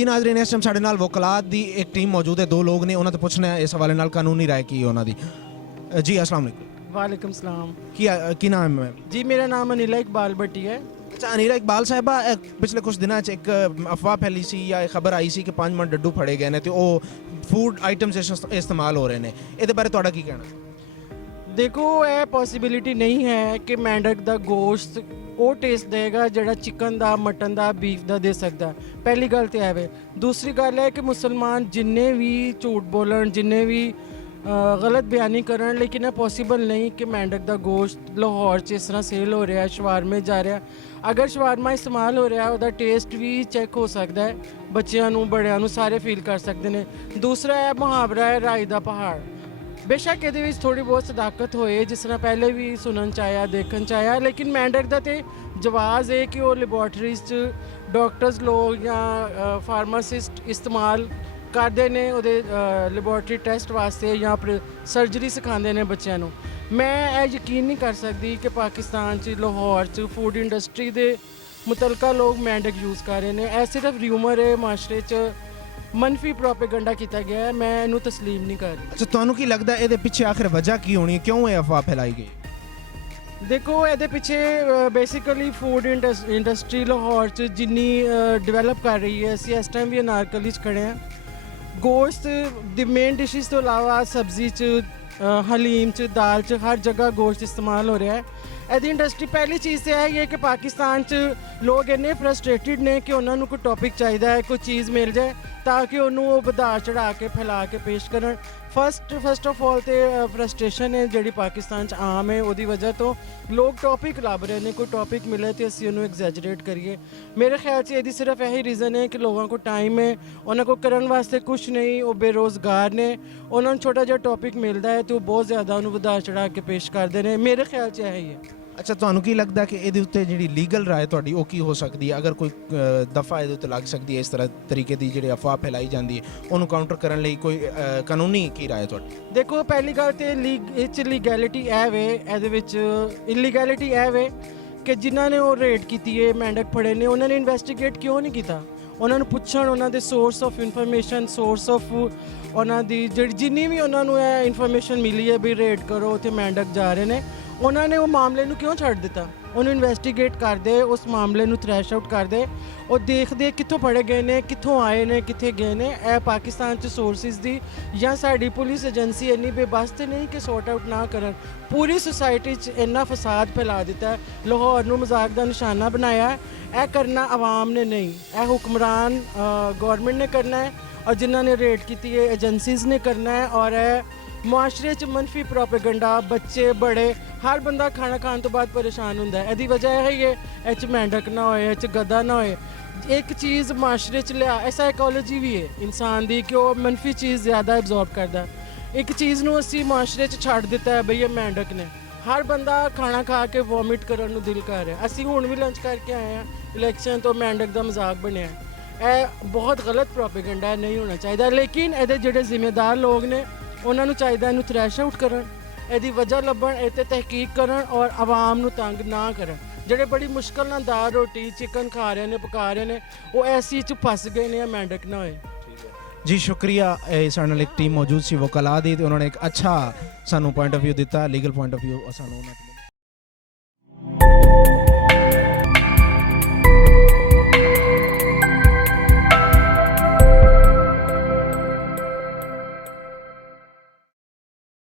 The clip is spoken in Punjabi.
जी नाज़रीन, इस टाइम साढ़े नाल वकलात दी एक टीम मौजूद है, दो लोग ने, उन्होंने पुछना है इस हवाले नाल कानूनी राय की उन्हों दी। जी अस्सलाम वालेकुम। वालेकुम सलाम की नाम है? जी, मेरा नाम अनिला इकबाल भट्टी है। अच्छा अनिला इकबाल साहिबा, पिछले कुछ दिनों एक अफवाह फैली सी या एक खबर आई सी कि 5 मन डड्डू फड़े गए ने ते वो फूड आइटम्स इस्तेमाल हो रहे हैं, ये बारे तुहाडा की कहना? देखो, ਇਹ ਪੋਸੀਬਿਲਿਟੀ ਨਹੀਂ ਹੈ ਕਿ ਮੈਂਡਕ ਦਾ ਗੋਸ਼ਤ ਉਹ ਟੇਸਟ ਦੇਗਾ ਜਿਹੜਾ ਚਿਕਨ ਦਾ, ਮਟਨ ਦਾ, ਬੀਫ ਦਾ ਦੇ ਸਕਦਾ। ਪਹਿਲੀ ਗੱਲ ਤੇ ਐਵੇਂ। ਦੂਸਰੀ ਗੱਲ ਹੈ ਕਿ ਮੁਸਲਮਾਨ ਜਿੰਨੇ ਵੀ ਝੂਠ ਬੋਲਣ, ਜਿੰਨੇ ਵੀ ਗਲਤ ਬਿਆਨੀ ਕਰਨ, ਲੇਕਿਨ ਇਹ ਪੋਸੀਬਲ ਨਹੀਂ ਕਿ ਮੈਂਡਕ ਦਾ ਗੋਸ਼ਤ ਲਾਹੌਰ 'ਚ ਇਸ ਤਰ੍ਹਾਂ ਸੇਲ ਹੋ ਰਿਹਾ, ਸ਼ਵਾਰਮੇ ਜਾ ਰਿਹਾ। ਅਗਰ ਸ਼ਵਾਰਮਾ ਇਸਤੇਮਾਲ ਹੋ ਰਿਹਾ, ਉਹਦਾ ਟੇਸਟ ਵੀ ਚੈੱਕ ਹੋ ਸਕਦਾ ਹੈ, ਬੱਚਿਆਂ ਨੂੰ, ਬੜਿਆਂ ਨੂੰ, ਸਾਰੇ ਫੀਲ ਕਰ ਸਕਦੇ ਨੇ। ਦੂਸਰਾ ਹੈ ਮੁਹਾਵਰਾ ਹੈ ਰਾਈ ਦਾ ਪਹਾੜ। बेशक ये थोड़ी बहुत सदाकत होए, जिस तरह पहले भी सुनन च आया, देखन च आया, लेकिन मैंडक का तो जवाज़ है कि वो लेबोरेटरीज च डॉक्टर्स लोग या फार्मासिस्ट इस्तेमाल करते हैं वो लेबोरेटरी टेस्ट वास्ते या सर्जरी सिखाते हैं बच्चों को। मैं ये यकीन नहीं कर सकती कि पाकिस्तान च लाहौर च फूड इंडस्ट्री के मुतलका लोग मैंडक यूज़ कर रहे हैं। ऐ सिर्फ र्यूमर है, माशरे च मनफी प्रोपेगेंडा किया गया है, मैं इनू तस्लीम नहीं कर रही। अच्छा तुहानू की लगता है ये पिछे आखिर वजह की होनी है, क्यों ये अफवाह फैलाई गई? देखो, ये पिछे बेसिकली फूड इंडस्ट्री लाहौर च जिन्नी डिवेलप कर रही है, असी इस टाइम भी अनारकली च खड़े हैं। गोश्त दी मेन डिशेस तो अलावा सब्जी च, हलीम च, दाल च, हर जगह गोश्त इस्तेमाल हो रहा है। ਇਹਦੀ ਇੰਡਸਟਰੀ ਪਹਿਲੀ ਚੀਜ਼ ਤੇ ਇਹ ਹੈ ਕਿ ਪਾਕਿਸਤਾਨ 'ਚ ਲੋਕ ਇੰਨੇ ਫਰਸਟ੍ਰੇਟਿਡ ਨੇ ਕਿ ਉਹਨਾਂ ਨੂੰ ਕੋਈ ਟੌਪਿਕ ਚਾਹੀਦਾ ਹੈ, ਕੋਈ ਚੀਜ਼ ਮਿਲ ਜਾਏ ਤਾਂ ਕਿ ਉਹਨੂੰ ਉਹ ਵਧਾ ਚੜਾ ਕੇ ਫੈਲਾ ਕੇ ਪੇਸ਼ ਕਰਨ। ਫਸਟ ਆਫ ਆਲ ਤੇ ਫਰਸਟ੍ਰੇਸ਼ਨ ਹੈ ਜਿਹੜੀ ਪਾਕਿਸਤਾਨ 'ਚ ਆਮ ਹੈ, ਉਹਦੀ ਵਜ੍ਹਾ ਤੋਂ ਲੋਕ ਟੌਪਿਕ ਲੱਭ ਰਹੇ ਨੇ, ਕੋਈ ਟੌਪਿਕ ਮਿਲੇ ਤੇ ਅਸੀਂ ਉਹਨੂੰ ਐਗਜ਼ੈਜਰੇਟ ਕਰੀਏ। ਮੇਰੇ ਖਿਆਲ 'ਚ ਇਹਦੀ ਸਿਰਫ ਇਹੀ ਰੀਜ਼ਨ ਹੈ ਕਿ ਲੋਕਾਂ ਕੋਲ ਟਾਈਮ ਹੈ, ਉਹਨਾਂ ਕੋਲ ਕਰਨ ਵਾਸਤੇ ਕੁਝ ਨਹੀਂ, ਉਹ ਬੇਰੋਜ਼ਗਾਰ ਨੇ, ਉਹਨਾਂ ਨੂੰ ਛੋਟਾ ਜਿਹਾ ਟੌਪਿਕ ਮਿਲਦਾ ਹੈ ਤੇ ਉਹ ਬਹੁਤ ਜ਼ਿਆਦਾ ਉਹਨੂੰ ਵਧਾ ਚੜਾ ਕੇ ਪੇਸ਼ ਕਰਦੇ ਨੇ। ਮੇਰੇ ਖਿਆਲ 'ਚ ਇਹੀ ਹੈ। अच्छा ਤੁਹਾਨੂੰ ਕੀ ਲੱਗਦਾ ਕਿ ਇਹਦੇ ਉੱਤੇ ਜਿਹੜੀ ਲੀਗਲ ਰਾਏ ਤੁਹਾਡੀ ਉਹ ਕੀ ਹੋ ਸਕਦੀ ਹੈ? ਅਗਰ ਕੋਈ ਦਫਾ ਇਹਦੇ ਉੱਤੇ ਲੱਗ ਸਕਦੀ ਹੈ ਇਸ ਤਰ੍ਹਾਂ ਤਰੀਕੇ ਦੀ ਜਿਹੜੀ ਅਫਵਾਹ ਫੈਲਾਈ ਜਾਂਦੀ ਹੈ, ਉਹਨੂੰ ਕਾਊਂਟਰ ਕਰਨ ਲਈ ਕੋਈ ਕਾਨੂੰਨੀ ਕੀ ਰਾਏ ਤੁਹਾਡੀ? ਦੇਖੋ, ਪਹਿਲੀ ਗੱਲ ਤੇ ਇਹ 'ਚ ਲੀਗੈਲਿਟੀ ਇਹ ਵੇ, ਇਹਦੇ ਵਿੱਚ ਇਲੀਗੈਲਿਟੀ ਇਹ ਵੇ ਕਿ ਜਿਨ੍ਹਾਂ ਨੇ ਉਹ ਰੇਡ ਕੀਤੀ ਹੈ, ਮੈਂਡਕ ਫੜੇ ਨੇ, ਉਹਨਾਂ ਨੇ ਇਨਵੈਸਟੀਗੇਟ ਕਿਉਂ ਨਹੀਂ ਕੀਤਾ? ਉਹਨਾਂ ਨੂੰ ਪੁੱਛਣ, ਉਹਨਾਂ ਦੇ source of information, source of ਉਹਨਾਂ ਦੀ ਜਿਹੜੀ ਜਿੰਨੀ ਵੀ ਉਹਨਾਂ ਨੂੰ ਇਹ ਇਨਫੋਰਮੇਸ਼ਨ ਮਿਲੀ ਹੈ ਵੀ ਰੇਡ ਕਰੋ ਉੱਥੇ ਮੈਂਡਕ ਜਾ ਰਹੇ ਨੇ, ਉਹਨਾਂ ਨੇ ਉਹ ਮਾਮਲੇ ਨੂੰ ਕਿਉਂ ਛੱਡ ਦਿੱਤਾ? ਉਹਨੂੰ ਇਨਵੈਸਟੀਗੇਟ ਕਰਦੇ, ਉਸ ਮਾਮਲੇ ਨੂੰ ਥ੍ਰੈਸ਼ ਆਊਟ ਕਰਦੇ, ਉਹ ਦੇਖਦੇ ਕਿੱਥੋਂ ਫੜੇ ਗਏ ਨੇ, ਕਿੱਥੋਂ ਆਏ ਨੇ, ਕਿੱਥੇ ਗਏ ਨੇ। ਇਹ ਪਾਕਿਸਤਾਨ 'ਚ ਸੋਰਸਿਸ ਦੀ ਜਾਂ ਸਾਡੀ ਪੁਲਿਸ ਏਜੰਸੀ ਇੰਨੀ ਬੇਬਸ ਤੇ ਨਹੀਂ ਕਿ ਸੌਰਟ ਆਊਟ ਨਾ ਕਰਨ। ਪੂਰੀ ਸੁਸਾਇਟੀ 'ਚ ਇੰਨਾ ਫਸਾਦ ਫੈਲਾ ਦਿੱਤਾ, ਲਾਹੌਰ ਨੂੰ ਮਜ਼ਾਕ ਦਾ ਨਿਸ਼ਾਨਾ ਬਣਾਇਆ। ਇਹ ਕਰਨਾ ਆਵਾਮ ਨੇ ਨਹੀਂ, ਇਹ ਹੁਕਮਰਾਨ ਗੌਰਮੈਂਟ ਨੇ ਕਰਨਾ ਹੈ और जिन्होंने रेड की है एजेंसीज़ ने करना है। और मुआशरे च मनफी प्रोपेगेंडा, बच्चे बड़े हर बंदा खाना खाने तो बाद परेशान होंदा है। यही वजह है ये एच मैंडक ना होए, एच गदा ना होए। एक चीज़ मुआशरे च लिया, साइकोलॉजी भी है इंसान की कि वह मनफी चीज़ ज़्यादा एब्जॉर्ब करता। एक चीज़ नूं असी मुआशरे च छड्ड दिता है बई ये मैंडक ने। हर बंदा खाना खा के वॉमिट करन नूं दिल कर रहा। असी हुण भी लंच करके आए हैं, इलैक्शन तो मैंडक का मजाक बनया। ਇਹ ਬਹੁਤ ਗਲਤ ਪ੍ਰੋਪੇਗੈਂਡਾ ਨਹੀਂ ਹੋਣਾ ਚਾਹੀਦਾ, ਲੇਕਿਨ ਇਹਦੇ ਜਿਹੜੇ ਜ਼ਿੰਮੇਦਾਰ ਲੋਕ ਨੇ ਉਹਨਾਂ ਨੂੰ ਚਾਹੀਦਾ ਇਹਨੂੰ ਥ੍ਰੈਸ਼ ਆਊਟ ਕਰਨ, ਇਹਦੀ ਵਜ੍ਹਾ ਲੱਭਣ, ਇਹ 'ਤੇ ਤਹਿਕੀਕ ਕਰਨ ਔਰ ਆਵਾਮ ਨੂੰ ਤੰਗ ਨਾ ਕਰਨ। ਜਿਹੜੇ ਬੜੀ ਮੁਸ਼ਕਲ ਨਾਲ ਦਾਲ ਰੋਟੀ ਚਿਕਨ ਖਾ ਰਹੇ ਨੇ, ਪਕਾ ਰਹੇ ਨੇ, ਉਹ ਐਸੀ 'ਚ ਫਸ ਗਏ ਨੇ, ਮੈਂਡਕ ਨਾ ਹੋਏ। जी शुक्रिया। ਸਾਡੇ ਨਾਲ ਇੱਕ ਟੀਮ ਮੌਜੂਦ ਸੀ ਵਕਲਾ ਦੀ ਤੇ ਉਹਨਾਂ ਨੇ ਇੱਕ ਅੱਛਾ ਸਾਨੂੰ ਪੁਆਇੰਟ ਆਫ ਵਿਊ ਦਿੱਤਾ, ਲੀਗਲ ਪੁਆਇੰਟ ਆਫ ਵਿਊ ਸਾਨੂੰ ਉਹਨਾਂ